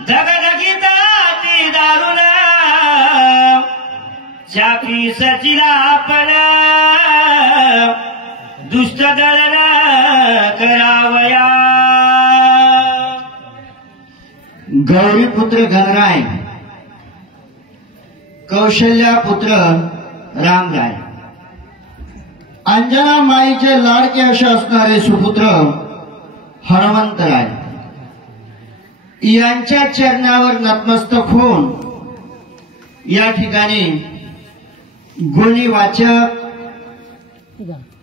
धगधगीता ती दारुण चापी सचिला आपण दुष्ट दळण करावया। गौरीपुत्र गणराय, कौशल्या पुत्र रामराय, अंजना माईचे लाडके असे असणारे सुपुत्र हनुमंतराय यांच्या चरणावर नतमस्तक होऊन या ठिकाणी गुणी वाचक,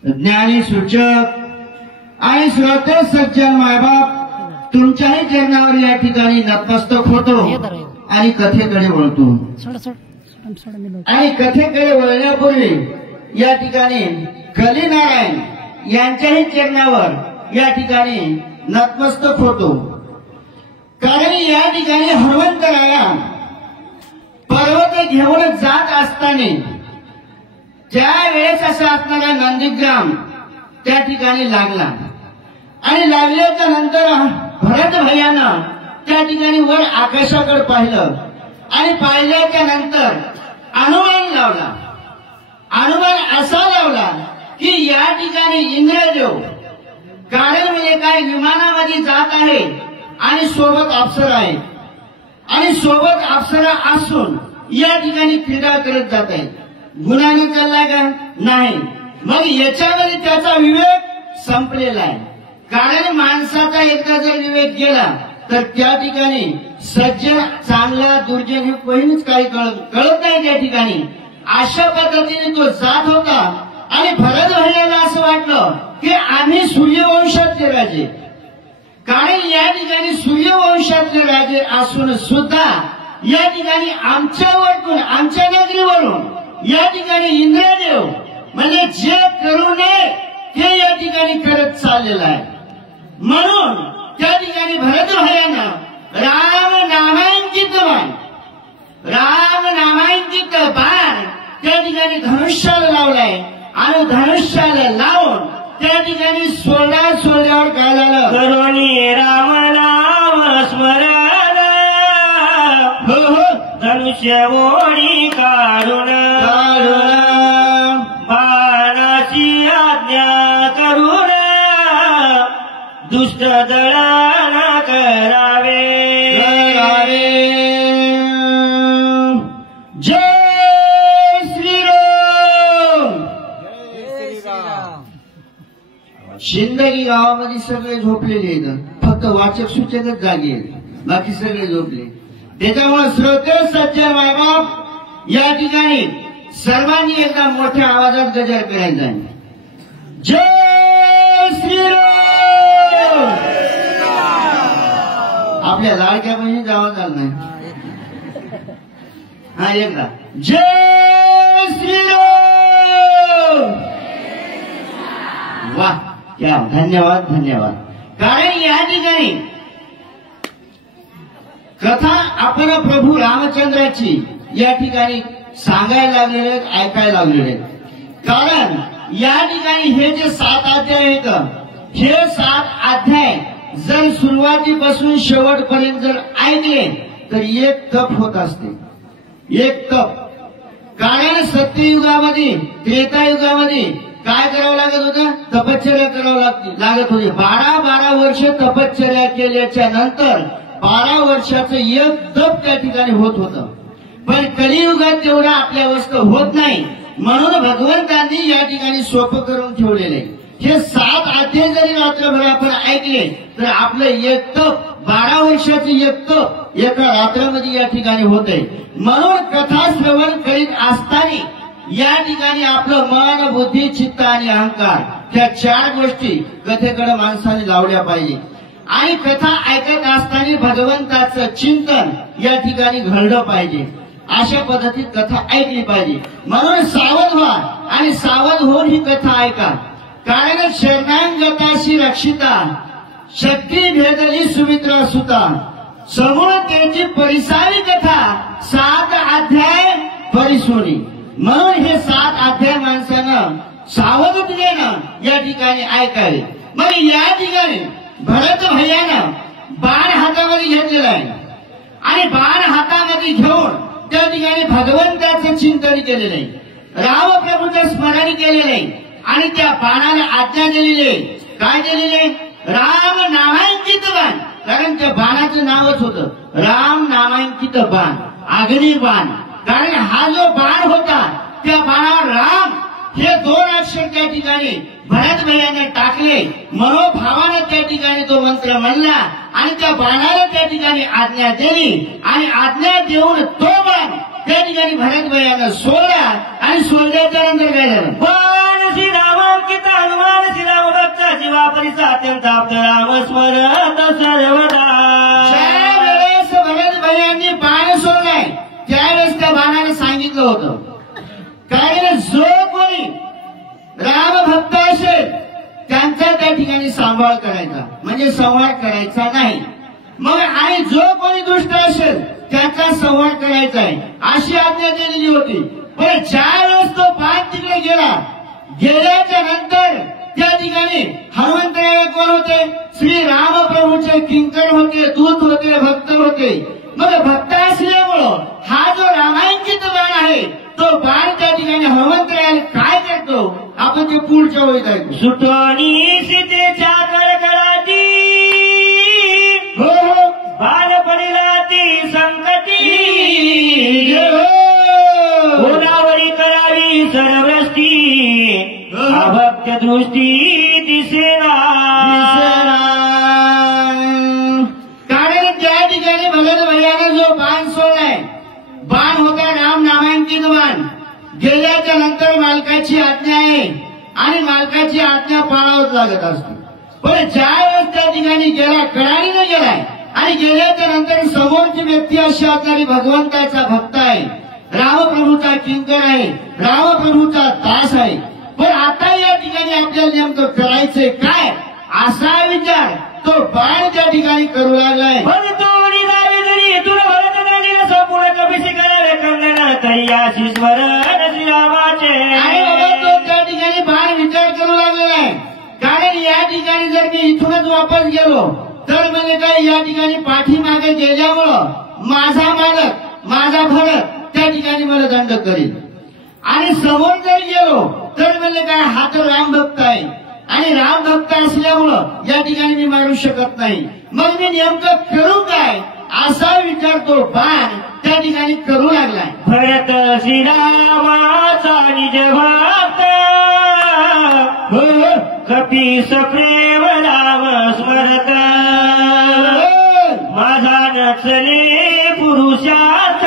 ज्ञानी सूचक आणि श्रोते सज्जन मायबाप तुमच्याही चरणावर या ठिकाणी नतमस्तक होतो आणि कथेकडे वळतो। आणि कथेकडे वळण्यापूर्वी या ठिकाणी कलीनारायण यांच्याही चरणावर या ठिकाणी नतमस्तक होतो। कारण या ठिकाणी हनुमंतराया पर्वत घेऊन जात असताना त्यावेळेस असा असणारा नंदीग्राम त्या ठिकाणी लागला आणि लागल्याच्या नंतर भरत भैयानं त्या ठिकाणी वर आकाशाकडे पाहिलं आणि पाहिल्याच्या नंतर अनुमान लावला। अनुमान असा लावला की या ठिकाणी इंद्रदेव कारण म्हणजे काय विमानामध्ये जात आहे आणि सोबत अप्सरा आहे आणि सोबत अप्सरा असून या ठिकाणी क्रीडा करत जात आहे। गुन्हाने चाललाय का नाही, मग याच्यामध्ये त्याचा विवेक संपलेला आहे। कारण माणसाचा एकदा जर विवेक गेला तर त्या ठिकाणी सज्जन चांगला दुर्जन हे कोणीच काही कळत नाही त्या ठिकाणी। अशा पद्धतीने तो जात होता आणि भरत भैयाला असं वाटलं की आम्ही सूर्यवंशातले राजे, कारण या ठिकाणी सूर्यवंशातले राजे असून सुद्धा या ठिकाणी आमच्यावरून आमच्या नगरीवरून या ठिकाणी इंद्रदेव म्हणजे जे करू नये ते या ठिकाणी करत चाललेला आहे। म्हणून त्या ठिकाणी भरत भैयानं राम नामांकित बाण त्या ठिकाणी धनुष्याला लावलाय आणि धनुष्याला लावून त्या ठिकाणी सोडल्यावर काय झालं, करुणी राम नाम स्मरण धनुष्य ओढी काढून बाणाची आज्ञा करून दुष्ट दळण करावे। जय श्रीराम। शिंदगी गावामध्ये सगळे झोपलेले आहेत, फक्त वाचक सूचकच जागे आहेत, बाकी सगळे झोपले। त्याच्यामुळे श्रोते सज्जन मायबाप या ठिकाणी सर्वांनी एकदा मोठ्या आवाजात गजर करायचा आहे। जय श्रीराम। आपल्या लाडक्या बहिणी जावा झालं नाही, हा एकदा जय श्रीराम। वाह, क्या धन्यवाद धन्यवाद। कारण या ठिकाणी कथा आपण प्रभू रामचंद्राची या ठिकाणी सांगायला लागलेले आहेत, ऐकायला लागलेले आहेत। कारण या ठिकाणी हे जे 7 अध्याय आहेत, हे 7 अध्याय जर सुरुवातीपासून शेवटपर्यंत जर ऐकले तर एक तप होत असते, एक तप। कारण सत्ययुगामध्ये त्रेतायुगामध्ये काय करावं लागत होतं, तपश्चर्या करावं लागत होती। 12 वर्ष तपश्चर्या केल्याच्या नंतर 12 वर्षाचं एक तप त्या ठिकाणी होत होतं। पण कलियुगात तेवढा आपल्या अवस्था होत नाही, म्हणून भगवंतांनी या ठिकाणी सोपं करून ठेवलेले हे 7 अध्याय जरी रात्रभर आपण ऐकले तर आपलं एक तप 12 वर्षाचं एक तप एका रात्रामध्ये या ठिकाणी होतंय। म्हणून कथा श्रवण करीत असताना या ठिकाणी आपलं मन, बुद्धी, चित्त आणि अहंकार त्या 4 गोष्टी कथेकडे माणसाने लावल्या पाहिजे। आणि कथा ऐकत असताना भगवंताचं चिंतन या ठिकाणी घडलं पाहिजे, अशा पद्धतीत कथा ऐकली पाहिजे। म्हणून सावध व्हा आणि सावध होऊन ही कथा ऐका। कारण शरणांगताशी रक्षिता शक्ती भेदली सुमित्रा सुता समूळ त्याची परिसावी कथा 7 अध्याय परिसोनी। म्हणून हे 7 अध्याय माणसानं सावधतेनं या ठिकाणी ऐकावे। मग या ठिकाणी भरत भैयानं बाण हातामध्ये घेतलेला आहे आणि बाण हातामध्ये घेऊन त्या ठिकाणी भगवंताचं चिंतन केलेलं आहे, रामप्रभूचं स्मरण केलेलं आहे आणि त्या बाणाला आज्ञा दिलेली आहे. काय दिलेली आहे? राम नामांकित बाण. कारण त्या बाणाचं नावच होतं राम नामांकित बाण, अग्नी बाण. कारण हा जो बाण होता त्या बाणावर राम हे 2 अक्षर त्या ठिकाणी भरत भैयाने टाकले. मनोभावाने त्या ठिकाणी तो मंत्र म्हणला आणि त्या बाणाला त्या ठिकाणी आज्ञा दिली आणि आज्ञा देऊन तो बाण त्या ठिकाणी भरत भैयानं सोडला आणि सोडल्याच्या नंतर काय झालं? बाण श्रीरामांकित हनुमान श्रीराम भक्त जीवापरीचा अत्यंत आप्त राम स्मरत सर्वदा. ज्या वेळेस भरत भैयांनी बाण सोडलाय त्यावेळेस त्या बाणाने सांगितलं होतं काय, जो कोणी राम भक्त असेल त्यांचा त्या ठिकाणी सांभाळ करायचा, म्हणजे संवाद करायचा नाही. मग आणि जो कोणी दुष्ट असेल त्याचा संवाद करायचा आहे अशी आज्ञा दिलेली होती. पण ज्या वेळेस तो बाण तिकडे गेल्याच्या नंतर त्या ठिकाणी हनुमंतराय कोण होते? श्री रामप्रभूचे किंकर होते, दूत होते, भक्त होते. मग भक्त असल्यामुळं हा जो रामांकित बाण आहे तो बाण त्या ठिकाणी हनुमंतराय काय करतो आपण ते पुढच्या ओळीत ऐकू. सुटोनी सीतेच्या कडकडाती हो हो बाण पडिला ती संकटी कोणावरी करावी सर्वस्ती अभक्त्य दृष्टी दिसेना. कारण त्या ठिकाणी भगत भैयाने जो बाण सोडलाय बाण होता राम नामांकित बाण. गेल्याच्या नंतर मालकाची आज्ञा आहे आणि मालकाची आज्ञा पाळावंच लागत असते. पण ज्या वेळेस त्या ठिकाणी गेला कडाडीने गेलाय आणि गेल्याच्या नंतर समोरची व्यक्ती अशी असणारी भगवंताचा भक्त आहे, रामप्रभूचा किंकर आहे, रामप्रभूचा दास आहे. पण आता या ठिकाणी आपल्याला नेमकं करायचंय काय असा विचार तो बाण त्या ठिकाणी करू लागलाय. भगतोडी जावे जरी तुला भरत नदीला संपूर्ण कपिशी करावे कंगना तरी अशी स्मरण श्रीरामाचे. आणि बाबा तो त्या ठिकाणी बाण विचार करू लागलेला आहे. कारण या ठिकाणी जर मी इथूनच वापस गेलो तर म्हणजे काय या ठिकाणी पाठीमागे गेल्यामुळं माझा मालक माझा भरत त्या ठिकाणी मला दंड करेल आणि समोर जर गेलो तर म्हणजे काय हा तर राम भक्त आहे आणि राम भक्त असल्यामुळं या ठिकाणी मी मारू शकत नाही. मग मी नेमकं करू काय असा विचार तो बाण त्या ठिकाणी करू लागलाय. भरत श्रीरामाचा निज भक्त कपीस प्रेम राम स्मरत माझा नचले पुरुषार्थ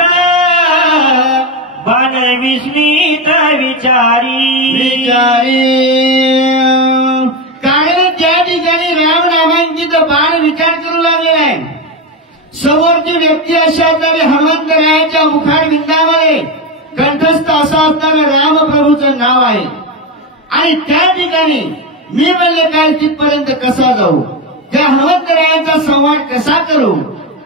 बाण विस्मित विचारी. कारण त्या ठिकाणी राम नामांकित बाण विचार करू लागलेला आहे. समोरची व्यक्ती अशी असणारी हनुमंतरायाच्या मुखार बिंदामध्ये कंठस्थ असं असणारं रामप्रभूचं नाव आहे आणि त्या ठिकाणी मी म्हणले काय तिथपर्यंत कसा जाऊ, त्या हनुमंतरायांचा संवाद कसा करू.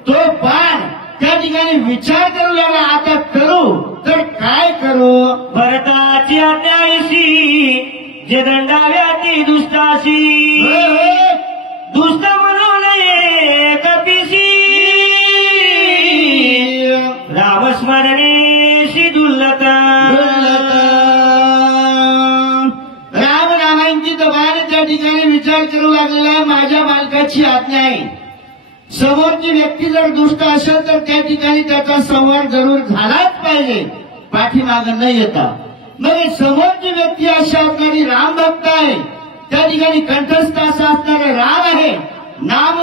तो बाण त्या ठिकाणी विचार करू लागला आता करू तर काय करू. भरताची अन्यायशी जे दंडाव्या ती दुष्टाशी दुष्ट म्हणू नये कपिशी रामस्मरणेशी दुर्लत. राम नामांकित बाण त्या ठिकाणी विचार करू लागलेला माझ्या मालकाची आज्ञा आहे. समोरची व्यक्ती जर दुष्ट असेल तर त्या ठिकाणी त्याचा संवाद जरूर झालाच पाहिजे पाठीमागं न येता. मग समोरची व्यक्ती अशी असणारी राम भक्त आहे त्या ठिकाणी कंठस्थ असं असणारं राम आहे, नाम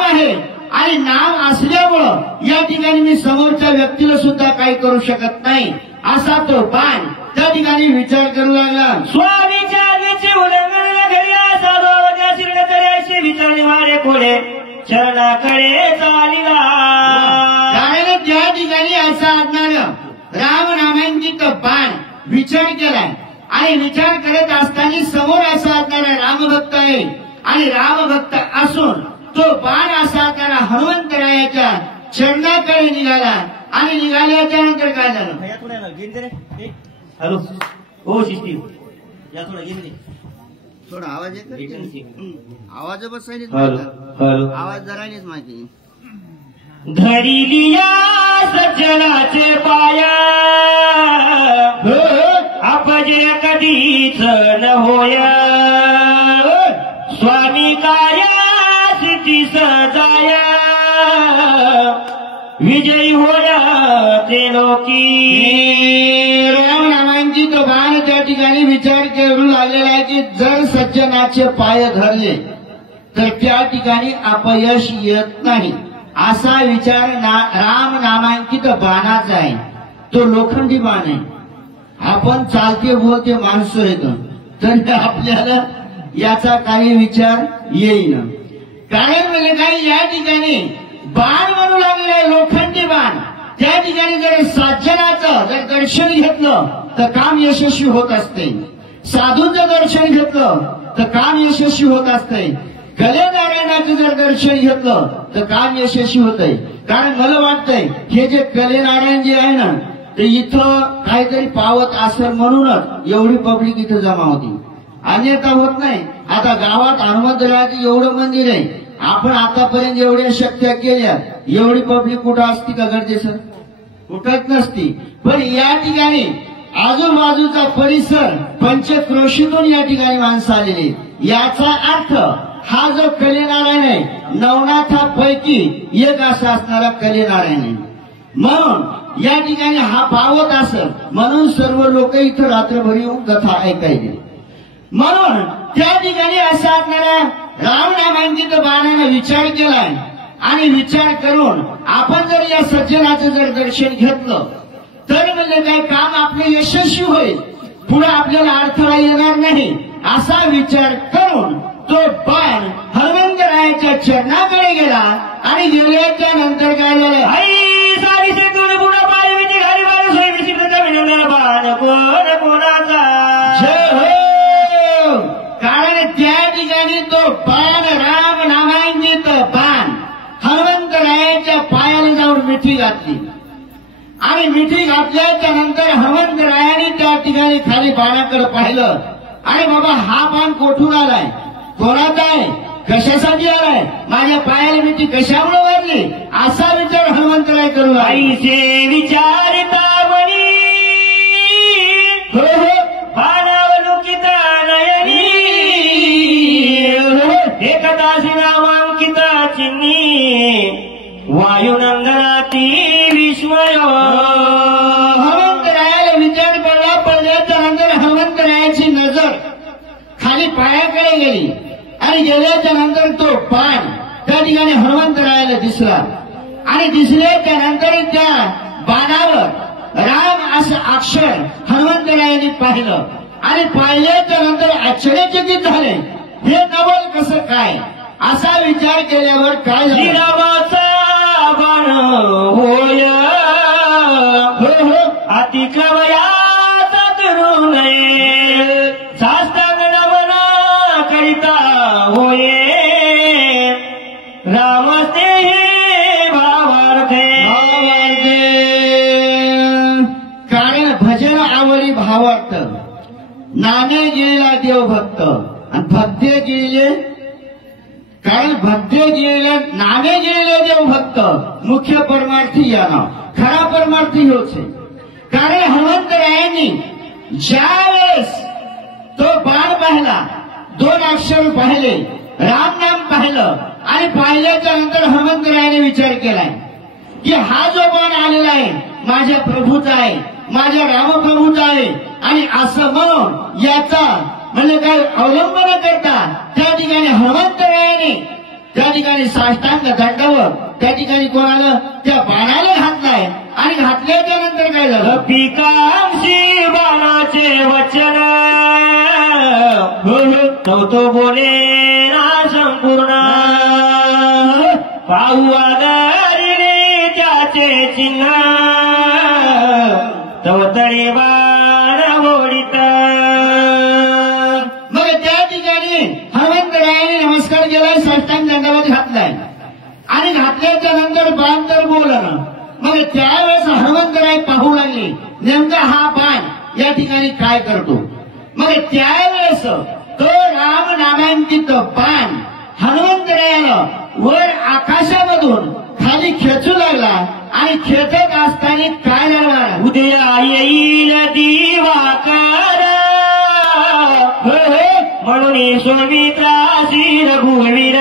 आहे आणि नाम असल्यामुळं या ठिकाणी मी समोरच्या व्यक्तीला सुद्धा काही करू शकत नाही असा तो बाण त्या ठिकाणी विचार करू लागला. स्वामीच्या आज्ञेचे उल्लंघन घरी असा शिरण्याचे विचारणे वारे कोडे शरणाकडे चालिला. कारण त्या ठिकाणी असा असणारं राम नामांकित बाण विचार केलाय आणि विचार करत असताना समोर असा असणारा रामभक्त आहे आणि रामभक्त असून तो बाण असा असणारा हनुमंतरायाच्या चरणाकडे निघाला आणि निघाल्याच्या नंतर काय झालं. हॅलो हो शिस्ती या थोडा गेले थोडा आवाज येतो. आवाज बसायला हॅलो आवाज जरायलाच माहिती. धरिलिया सज्जनाचे पाय अपजे कधीच न होय स्वामी काय सिद्धी सजाय विजयी होय त्रिलोकी रामनामांची तो बाण त्या ठिकाणी विचार करू लागलेला आहे की जर सज्जनाचे पाय धरले तर त्या ठिकाणी अपयश येत नाही असा विचार राम नामांकित बाणाचा आहे. तो लोखंडी बाण आहे. आपण चालते बोलते माणसं येतो तर आपल्याला याचा काही विचार येईन. कारण म्हणजे काही या ठिकाणी बाण म्हणू लागलेला आहे लोखंडी बाण. त्या ठिकाणी जर सज्जनाचं जर दर्शन घेतलं तर काम यशस्वी होत असते. साधूंचं दर्शन घेतलं तर काम यशस्वी होत असते. कले नारायणाचं जर दर्शन घेतलं तर काम यशस्वी होत आहे. कारण मला वाटतंय हे जे कले नारायण जे आहे ना ते इथं काहीतरी पावत असेल म्हणूनच एवढी पब्लिक इथं जमा होती. अन्यथा होत नाही. आता गावात हनुमंतरायाचं एवढं मंदिर आहे. आपण आतापर्यंत एवढ्या शक्य केल्या एवढी पब्लिक कुठं असती का गरजेचं कुठंच नसती. पण या ठिकाणी आजूबाजूचा परिसर पंचक्रोशीतून या ठिकाणी माणसं आलेली. याचा अर्थ हा जो कलेनारायण आहे नवनाथापैकी एक असा असणारा कलेनारायण आहे. म्हणून या ठिकाणी हा पावत असेल म्हणून सर्व लोक इथं रात्रभर येऊन कथा ऐकायचे. म्हणून त्या ठिकाणी असा असणाऱ्या रामनामांकित बाणाने विचार केलाय आणि विचार करून आपण जर या सज्जनाचं जर दर्शन घेतलं तर म्हणजे काही काम आपले यशस्वी होईल. पुढे आपल्याला अडथळा येणार नाही असा विचार करून तो बाण हनुमंतरायाच्या चरणाकडे गेला आणि गेल्याच्या नंतर काय झालं आई सारी सेतून पुढे पाय विधी घाली बाण सोयी विचित्र मिळवणार बाण कोण कोणाचा जय हो. कारण त्या ठिकाणी तो बाण राम नामांकित बाण हनुमंतरायाच्या पायाला जाऊन मिठी घातली आणि मिठी घातल्याच्या नंतर हनुमंतरायाने त्या ठिकाणी खाली बाणाकडे पाहिलं आणि बाबा हा बाण कोठून आलाय कोणाचा आहे कशासाठी आलाय माझ्या पायाला मिठी कशामुळे वाढली असा विचार हनुमंतराय करू आईचे विचारिता वणी हो हो बाणावलोकित नयनी एकदासी नामांकित चिन्नी वायुनंदनाती विश्वय. हनुमंतरायाला विचार पडला. पडल्याच्या नंतर हनुमंतरायाची नजर खाली पायाकडे गेली आणि गेल्याच्या नंतर तो बाण त्या ठिकाणी हनुमंतरायाला दिसला आणि दिसल्याच्या नंतर त्या बाणावर राम असं अक्षर हनुमंतरायाने पाहिलं आणि पाहिल्याच्या नंतर आश्चर्यचकित झाले. हे नवल कसं काय असा विचार केल्यावर काय रामाचा बाण होय अतिकवयाचा तरुण शास्त्रांग नवना करिता होये रामते भावार्थे. कारण भजन आवडी भावार्थ नामे गेलेला देवभक्त आणि भक्ते गेले कारण भक्ते गेलेले नामे गेलेले देवभक्त मुख्य परमार्थी या नाव खरा परमार्थी होच आहे. कारण हनुमंतरायांनी ज्या वेळेस तो बाण पाहिला 2 अक्षर पाहिले राम नाम पाहिलं आणि पाहिल्याच्या नंतर हनुमंतरायाने विचार केलाय की हा जो बाण आलेला आहे माझ्या प्रभूचा आहे माझ्या रामप्रभूचा आहे आणि असं म्हणून याचा म्हणजे काय अवलंबन करता त्या ठिकाणी हनुमंतरायाने त्या ठिकाणी साष्टांग दंडावर त्या ठिकाणी कोणाला त्या बाणाला घातलाय आणि घातल्याच्या नंतर काय झालं पिकांशी बाणाचे वचन तो बोले ना संपूर्ण पाहू आदरिणे त्याचे चिन्ह तव तळे बाण ओढित. मग त्या ठिकाणी हनुमंतरायाने नमस्कार केलाय साष्टांग दंडावर घातलाय आणि घातल्याच्या नंतर बाण तर बोलणं. मग त्यावेळेस हनुमंतराय पाहू लागले नेमका हा बाण या ठिकाणी काय करतो. मग त्यावेळेस तो राम नामांकित बाण हनुमंतरायाला वर आकाशामधून खाली खेचू लागला आणि खेचत असताना काय लागणार, उद्या येईल दिवाकर म्हणून स्वामित्रासी रघुवीर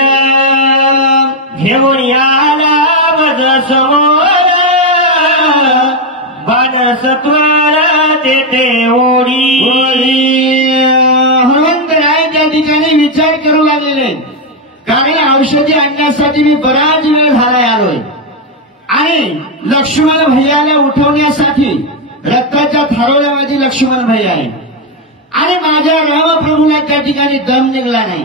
घेऊन याला वज समोर बाण सत्वर तेथे ओढी. हनुमंतराय त्या ठिकाणी विचार करू लागलेले, कारण औषधी आणण्यासाठी मी बराच वेळ झाला आलोय आणि लक्ष्मण भैयाला उठवण्यासाठी रक्ताच्या थारोळ्यामध्ये लक्ष्मण भैया आहे आणि माझ्या रामप्रभूला त्या ठिकाणी दम निघला नाही,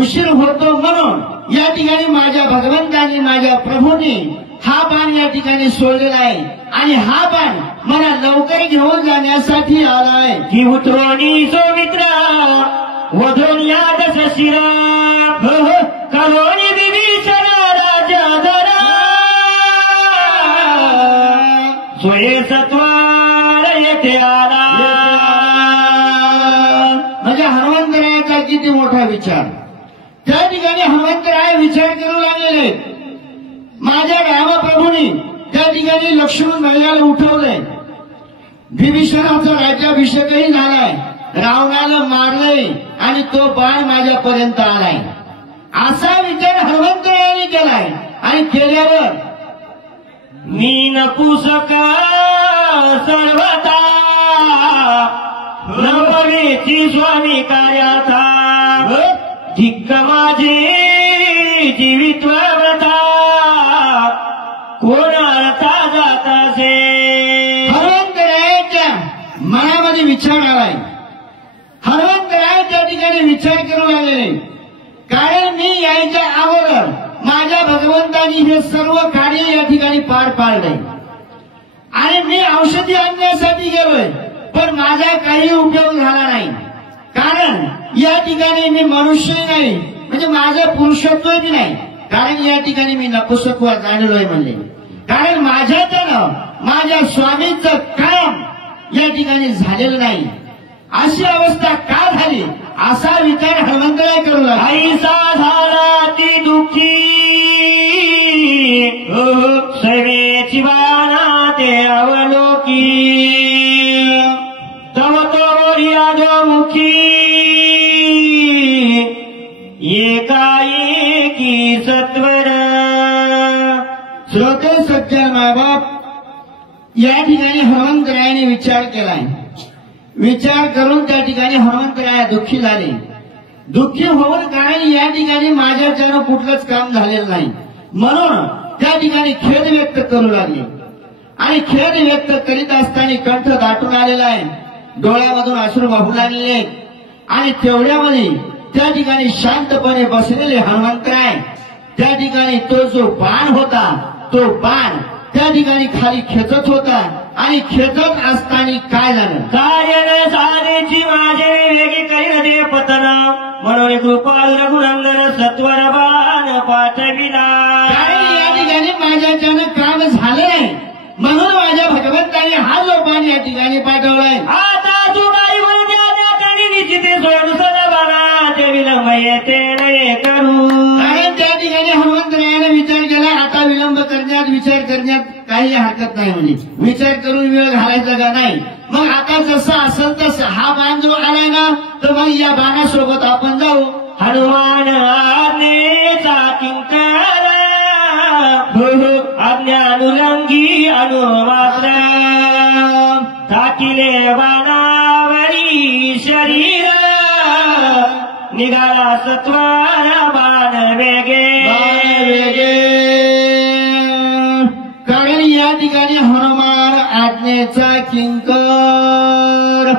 उशीर होतो म्हणून या ठिकाणी माझ्या भगवंतांनी माझ्या प्रभूंनी हा बाण या ठिकाणी सोडलेला आहे आणि हा बाण मला लवकर घेऊन जाण्यासाठी आलाय. की उतरोणी सौमित्रा वधून यादस शिरा कलोनी विभीषण राजा धरा स्वये सत्वार येथे आला. म्हणजे हनुमंतरायाचा किती मोठा विचार. त्या ठिकाणी हनुमंतराय विचार करू लागलेले, माझ्या रामप्रभूंनी त्या ठिकाणी लक्ष्मण भैयाला उठवलंय, विभीषणाचा राज्याभिषेकही झालाय, रावणाला मारलंय आणि तो बाण माझ्यापर्यंत आलाय, असा विचार हनुमंतरायाने केलाय. आणि केल्यावर मी नपुसका सर्वता नववेची स्वामी कार्याथा धिक्क माझे जीवित्व व्रता कोण अर्था जातासे. हनुमंतरायाच्या मनामध्ये विचार आलाय. हनुमंतराय त्या ठिकाणी विचार करू लागले, कारण मी यायच्या अगोदर माझ्या भगवंतांनी हे सर्व कार्य या ठिकाणी पार पाडलंय आणि मी औषधी आणण्यासाठी गेलोय, पण माझा काही उपयोग झाला नाही, कारण या ठिकाणी मी मनुष्य नाही, म्हणजे माझं पुरुषत्वही नाही, कारण या ठिकाणी मी नपुसकत्व जाणलोय म्हणले, कारण माझ्यातनं माझ्या स्वामींचं काम या ठिकाणी झालेलं नाही. अशी अवस्था का झाली असा विचार हनुमंतराय करू लागला. आईसा झाला ती दुःखी सर्वेची बाणा ते अवलोकी तव तो यादमुखी एकाएकी सत्वर. श्रोते सज्जन मायबाप, या ठिकाणी हनुमंतरायाने विचार केलाय. विचार करून त्या ठिकाणी हनुमंतराय दुःखी झाले. दुःखी होऊन कारण या ठिकाणी माझ्याच्यानं कुठलंच काम झालेलं नाही, म्हणून त्या ठिकाणी खेद व्यक्त करू लागले आणि खेद व्यक्त करीत असताना कंठ दाटून आलेला आहे, डोळ्यामधून अश्रू वाहू लागलेले आणि तेवढ्यामध्ये त्या ठिकाणी शांतपणे बसलेले हनुमंतराय त्या ठिकाणी तो जो बाण होता तो बाण त्या ठिकाणी खाली खेचत होता आणि खेचत असताना काय झालं, कार्य साधेची माझे वेगे करीन दे पतन म्हणून कृपाल रघुनंदन सत्वर बाण पाठविला. कारण या ठिकाणी माझ्याच्यानं काम झालं नाही, म्हणून माझ्या भगवंताने हा जो बाण या ठिकाणी पाठवलाय. आता तू काही बोलत्या निश्चिते सोडून बाणा ते विलंब येते नाही करू. कारण त्या ठिकाणी हनुमंतरायाने विचार केला, आता विलंब करण्यात विचार करण्यात काही हरकत नाही, म्हणजे विचार करून वेळ घालायचा का नाही. मग आता जसं असेल तसं हा बाण जो आलाय ना, तर मग या बाणासोबत आपण जाऊ. हनुमान आज्ञेचा किंकर आज्ञानुलंगी अनुमात्र टाकिले बाणावरी शरीर निघाला सत्वार बाण वेगे. कारण या ठिकाणी हनुमान आज्ञेचा किंकर,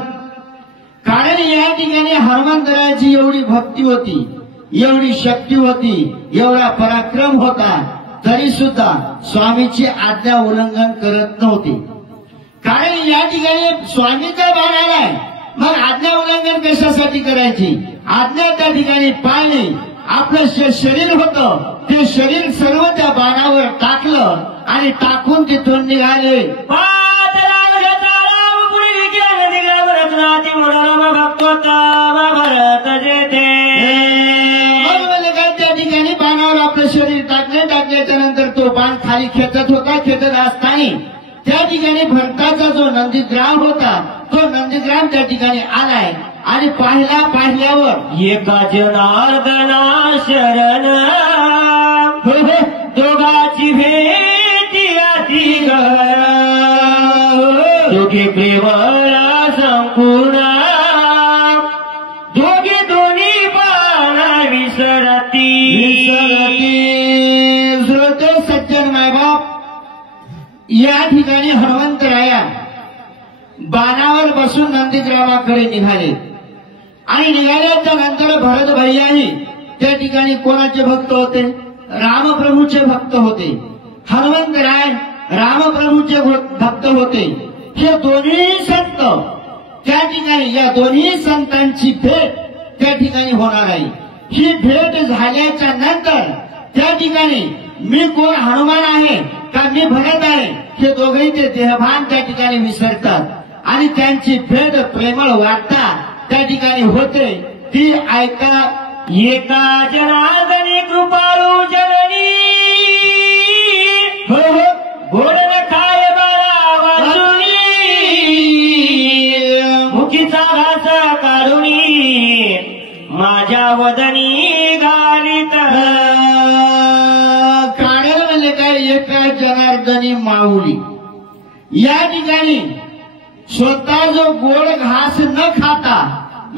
कारण या ठिकाणी हनुमंतरायाची एवढी भक्ती होती, एवढी शक्ती होती, एवढा पराक्रम होता, तरी सुद्धा स्वामीची आज्ञा उल्लंघन करत नव्हते. कारण या ठिकाणी स्वामीचा बाण आलाय, मग आज्ञा उल्लंघन कशासाठी करायची. आज्ञा त्या ठिकाणी पाळणे, आपलं शरीर होतं ते शरीर सर्व त्या बाणावर टाकलं आणि टाकून तिथून निघाले. भरत जेथे त्या ठिकाणी बाणावर आपलं शरीर टाकले, लागल्याच्या नंतर तो बाण खाली खेचत होता. खेचत असताना त्या ठिकाणी भरताचा जो नंदीग्राम होता तो नंदीग्राम त्या ठिकाणी आलाय आणि पाहिल्यावर एका जनार्दना शरण दोघाची भेटी अति गहन दोघे प्रेमळा संपूर्ण दोघे दोन्ही बाण विसरती. श्रोते सज्जन मायबाप, या ठिकाणी हनुमंतराया बाणावर बसून नंदीग्रामाकडे निघाले आणि निघाल्याच्या नंतर भरत भैयाही त्या ठिकाणी कोणाचे भक्त होते? रामप्रभूचे भक्त होते. हनुमंतराय रामप्रभूचे भक्त होते. हे दोन्ही संत त्या ठिकाणी, या दोन्ही संतांची भेट त्या ठिकाणी होणार आहे. ही भेट झाल्याच्या नंतर त्या ठिकाणी मी कोण हनुमान आहे का मी भरत आहे हे दोघेही ते देहभान त्या ठिकाणी विसरतात आणि त्यांची भेट प्रेमळ वाटता त्या ठिकाणी होते. ती ऐका. एका जनार्दनी कृपाळू जननी गोड नखाय बाळा वाचुनी मुखीचा घास काढुनी माझ्या वदनी घालीत. काढेल म्हणजे काय? एका जनार्दनी माऊली या ठिकाणी स्वतः जो गोड घास न खाता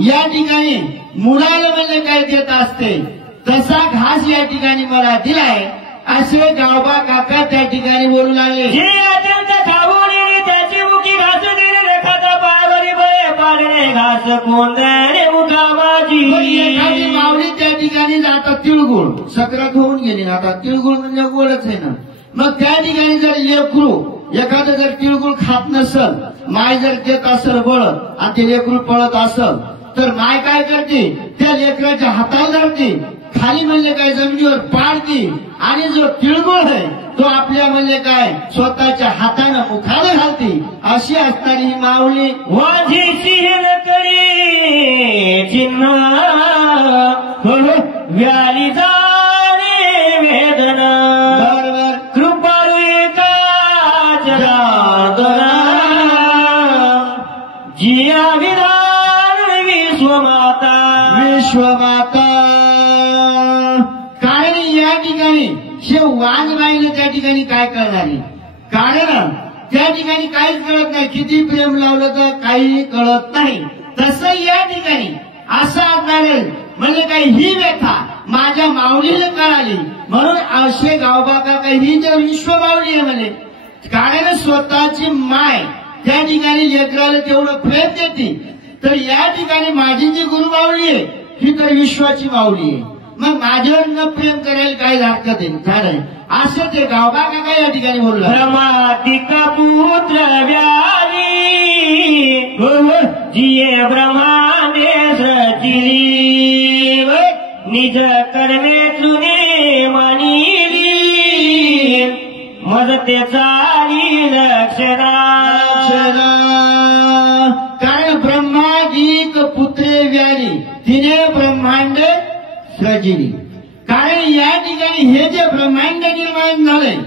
या ठिकाणी मुलाला म्हणजे काय देत असते तसा घास या ठिकाणी मला दिलाय असे गावबा काका त्या ठिकाणी बोलू लागले. जे अत्यंत खाऊन त्याची मुखी घास देणे खाता पायवरी बळे पाडणे घास कोंदणे मुखा माझी. एखादी माऊली त्या ठिकाणी जातात तिळगुळ सक्रात होऊन गेली ना. आता तिळगुळ म्हणजे गोडच आहे ना. मग त्या ठिकाणी जर लेकरू एखादं जर तिळगुळ खात नसल, माय जर देत असल बळ आणि ते लेकरू पळत असल तर माय काय करते? त्या लेकराच्या हाताला धरते, खाली म्हणजे काय जमिनीवर पाडते आणि जो तिळगुळ आहे तो आपल्या म्हणजे काय स्वतःच्या हातानं मुखाला घालते. अशी असणारी ही माऊली माझी सिंह करी चिन्ह व्याली जाणे वेदना बरोबर कृपाळू एका जनार्दना जिया विधान विश्वमाता विश्वमाता. कारण या ठिकाणी हे वाघबाईला त्या ठिकाणी काय करणार आहे? कारण त्या ठिकाणी काहीच कळत नाही. किती प्रेम लावलं तर काही कळत नाही. तसं या ठिकाणी असं असणार म्हणजे काही ही व्यथा माझ्या माऊलीला कळाली म्हणून असे गावबाका काही ही जर विश्व माऊली आहे म्हणजे कारण स्वतःची माय त्या ठिकाणी लेकराला तेवढं प्रेम देते तर या ठिकाणी माझी जी गुरु माऊली आहे ही तर विश्वाची माऊली आहे. मग माझ्यावर न प्रेम करायला काय हरकत आहे? झालंय असं ते गावबा काका या ठिकाणी बोललं. ब्रह्मादिका पुत्र व्याली जिये ब्रह्मांडे सचिली निज कर्मे तुने मानिली मदते चाली लक्षणा. कारण ब्रह्मादिक पुत्रे व्याली तिने ब्रह्मांड सृजिली. कारण या ठिकाणी हे जे ब्रह्मांड निर्माण झालंय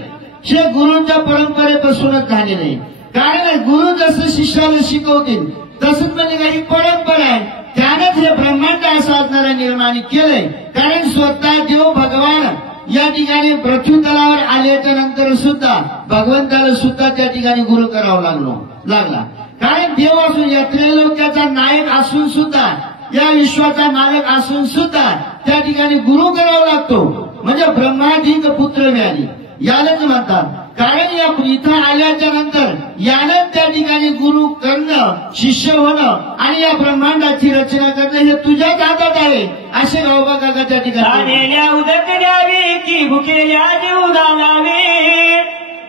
हे गुरुच्या परंपरेपासूनच झालेलं आहे. कारण गुरु जसं शिष्याला शिकवतील तसंच म्हणजे काही परंपरा आहे त्यानंच हे ब्रह्मांड असं असणारं निर्माण केलंय. कारण स्वतः देव भगवान या ठिकाणी पृथ्वी तलावर आल्याच्या नंतर सुद्धा भगवंताला सुद्धा त्या ठिकाणी गुरु करावा लागला. कारण देव असून या त्रैलोक्याचा नायक असून सुद्धा या विश्वाचा मालक असून सुद्धा त्या ठिकाणी गुरु करावा लागतो. म्हणजे ब्रह्मादिक पुत्र मिळाली यालाच म्हणतात. कारण या इथं आल्याच्या नंतर यानं त्या ठिकाणी गुरु करणं शिष्य होणं आणि या ब्रह्मांडाची रचना करणं हे तुझ्याच हातात आहे असे गावबा काका त्या ठिकाणी. उदक द्यावी की भुकेल्या जीव घालावे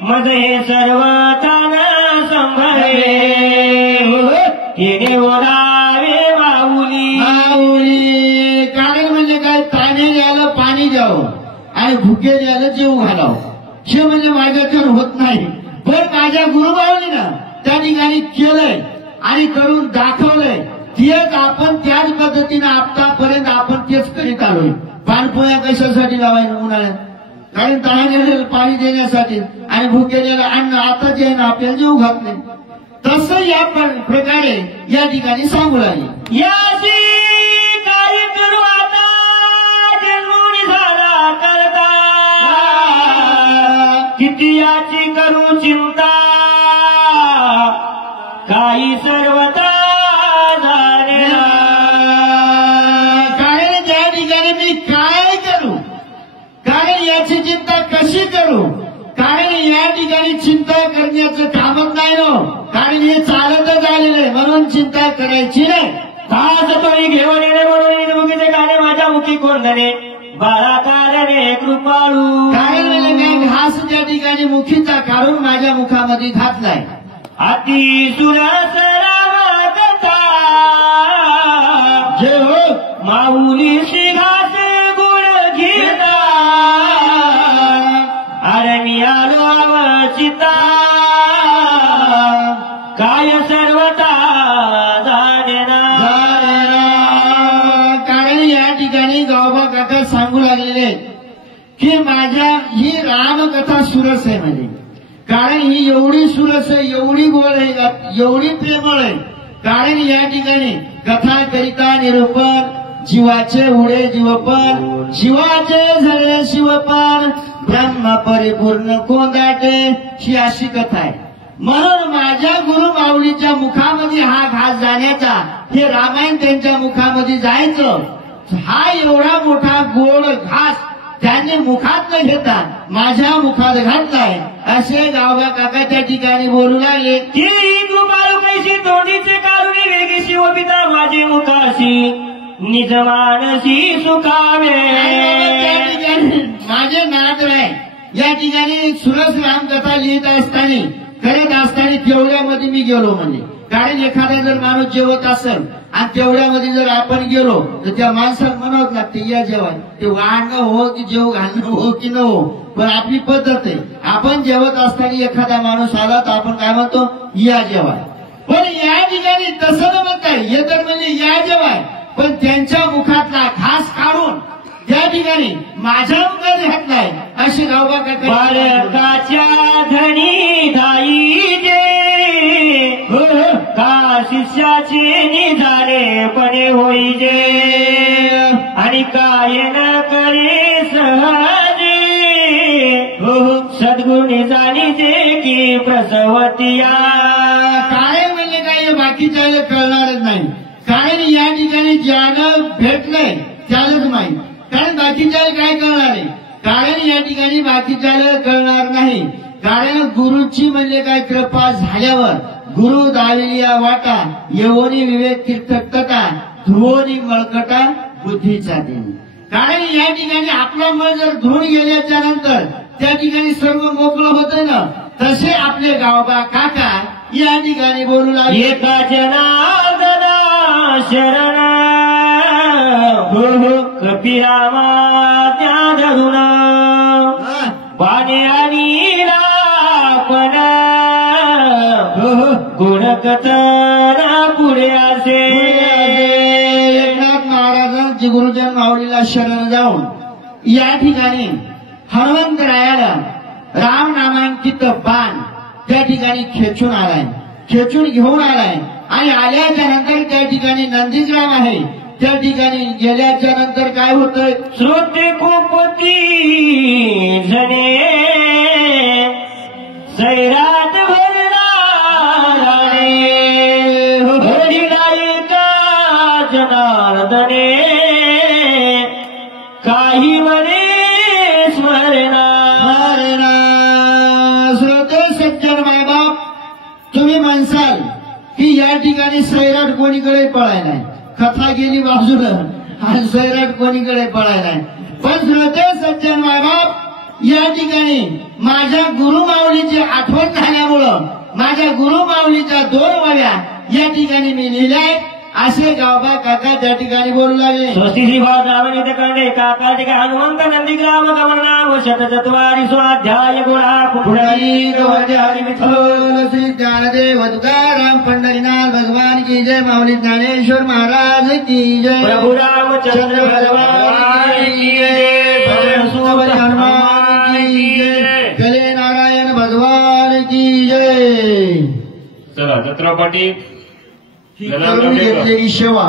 मज हे सर्व तान संभाळे तिने ओढावे माऊली. कारण म्हणजे काय? ताने द्यायला पाणी द्यावं आणि भुके द्यायला जीव घालावं हे म्हणजे माझ्याकडून होत नाही. पण माझ्या गुरुबावली ना त्या ठिकाणी केलंय आणि करून दाखवलंय. तेच आपण त्याच पद्धतीने आतापर्यंत आपण तेच करीत आलोय. पानपोळ्या कशासाठी लावायला उन्हाळ्यात? कारण तहानलेलं पाणी देण्यासाठी आणि भुकेलेलं अन्न आता जे आहे ना आपल्याला जीव घातले. तसं या प्रकारे या ठिकाणी सांगू लागले. याची काय करू आता जन्मून झाला करता, किती याची करू चिंता, काही सर्वता झालेला. कारण ज्या ठिकाणी मी काय करू, कारण याची चिंता कशी करू, कारण या ठिकाणी चिंता करण्याचं कामच नाही नो, कारण हे चालतच आलेलं आहे म्हणून चिंता करायची नाही. तास तोही घेऊन येणे म्हणून मुखीचे गाणे माझ्या मुखी कोंडणे, बाळा कारणे कृपाळू. कारण काय घास त्या ठिकाणी मुखीचा काढून माझ्या मुखामध्ये घातलाय. अति सुरस राम कथा जे हो माऊली श्रीघास गुण घेता, अरण्यालो अवचिता, काय सर्वता जाणेना. कारण या ठिकाणी गावबा काका सांगू लागलेले की माझ्या ही रामकथा सुरस आहे म्हणजे, कारण ही एवढी सुरस आहे, एवढी गोड आहे, एवढी प्रेमळ आहे. कारण या ठिकाणी कथा करिता निरूपण, जीवाचे उडे जीवपण, शिवाचे झाले शिवपण, ब्रह्म परिपूर्ण कोंदाटे, ही अशी कथा आहे. म्हणून माझ्या गुरु माऊलीच्या मुखामध्ये हा घास जाण्याचा, हे रामायण त्यांच्या मुखामध्ये जायचं, हा एवढा मोठा गोड घास त्यांनी मुखात न घेता माझ्या मुखात घातलाय, असे गावबा काका त्या ठिकाणी बोलू लागले. की कृपाळू कैशी तोंडीचे कारुणी वेगी शिवपिता माझे मुखाशी, निज मानसी सुखावे. त्या ठिकाणी माझे नाद आहे. या ठिकाणी सुरस रामकथा लिहित असताना, करत असताना तेवढ्यामध्ये मी गेलो म्हणजे, कारण एखादा जर माणूस जेवत असेल आणि तेवढ्यामध्ये जर आपण गेलो तर त्या माणसाला म्हणावंच लागते या जेवण, ते वाढणं हो की जेव घालणं हो की न हो, पण आपली पद्धत आहे. आपण जेवत असताना एखादा माणूस आला तर आपण काय म्हणतो, या जेवाय. पण या ठिकाणी तसं न म्हणताय, हे तर म्हणजे या जेवाय, पण त्यांच्या मुखातला घास काढून त्या ठिकाणी माझ्या मुखात घातलाय, अशी गावबा काका. बालकाच्या धनी धाई जे का शिष्याचे निझाले पणे होईजे, आणि काय न करे सहजे, सद्गुणी जाणीचे की प्रसवतिया. काय म्हणजे काय बाकीच्या कळणारच नाही. कारण या ठिकाणी ज्यानं भेटलंय त्यालाच माहित, कारण बाकीच्या काय कळणार आहे. कारण या ठिकाणी बाकीच्या कळणार नाही. कारण गुरुची म्हणजे काय कृपा झाल्यावर, गुरु दाविलिया वाटा येवोनी विवेक तीर्थकता, धुवोनी मळकटा बुद्धीचा दिन. कारण या ठिकाणी आपला मळ जर धुवून गेल्याच्या नंतर त्या ठिकाणी सर्व मोकळं होतं ना, तसे आपले गावबा काका या ठिकाणी बोलू लागले. एका जनार्दना शरण कपिरामा त्या धरून, बाणे आणि रापण गुणकथन पुढे असे. एकनाथ महाराजांची गुरुजन माऊलीला शरण जाऊन या ठिकाणी हनुमंतरायाला राम नामांकित बाण त्या ठिकाणी खेचून आलाय, खेचून घेऊन आलाय. आणि आल्याच्या नंतर त्या ठिकाणी नंदीग्राम आहे, त्या ठिकाणी गेल्याच्या नंतर काय होतंय, श्रोते कोपती जने सैराट भरला हरिनायका जनार्दने, काही म्हणे स्मरणा. श्रोते सज्जन मायबाप, तुम्ही म्हणसाल की या ठिकाणी सैराट कोणीकडे पळायलाय, कथा गेली बाजूला आणि सैराट कोणीकडे पळायलाय. पण श्रोते सज्जन मायबाप, या ठिकाणी माझ्या गुरु माऊलीची आठवण झाल्यामुळं माझ्या गुरु माऊलीच्या 2 वळ्या या ठिकाणी मी लिहिल्याय, असे गावबा काका त्या ठिकाणी बोलू लागले. स्वस्ती श्री भावनावनित करणे काका टिका हनुमंत नंदीग्राम गमनाम शतचत्वारी स्वाध्याय गुणा पुढारी गवळते हरी विठ्ठल श्री ज्ञानदेव तुकाराम पंढरीनाथ भगवान की जय. माऊली ज्ञानेश्वर महाराज की जय. प्रभु रामचंद्र भगवान की जय. हनुमान की जय. चला छत्रपती ही करून घेतलेली सेवा